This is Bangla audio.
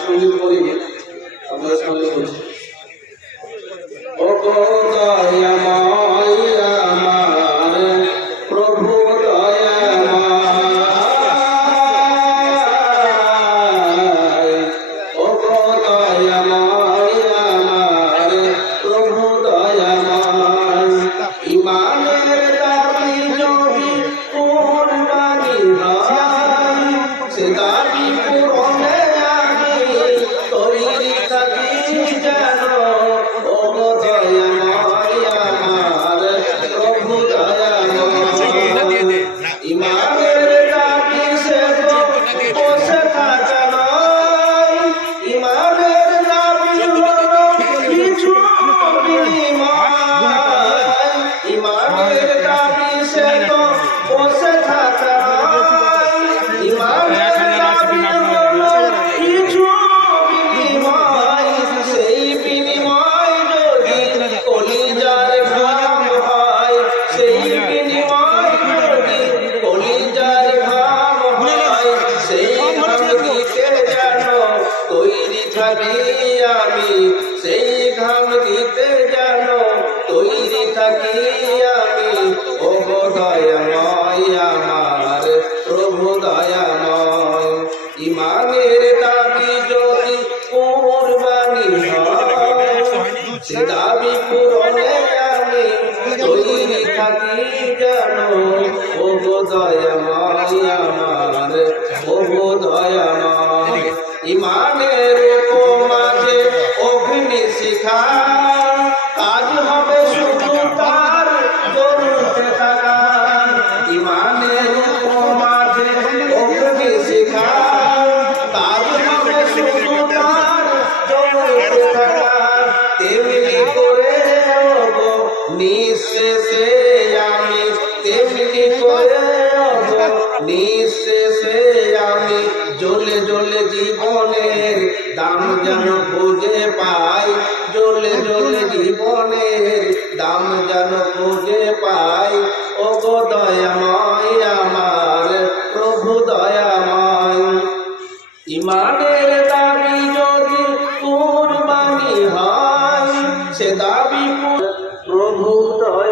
সংগীত বলিনি আপনার সামনে বলছি ও গো তৈরি আমি, সেই ঘাম দিতে যেন তৈরি থাকি আমি। ও দয়াময় আমার, প্রভু দয়াময়, ইমানের দাবি যদি কোরবানি সে দাবি পূরণে আমি তৈরি থাকি যেন। ও দয়াময় আমার ও দয়াময়, ইমানের কাজ হবে শিখা। কাজ হবে শুধু করে ওগো নিঃশেষে আমি তেমনি করে ওগো নিঃশেষে আমি জ্বলে জ্বলে জীবনের দাম যেন খুঁজে পাই। জলে জলে জীবনে দাম যেন খুঁজে পাই। ও গো দয়াময় আমার প্রভু দয়াময়। ইমানের দাবি যদি কোরবানি হয় সে দাবি প্রভু দয়া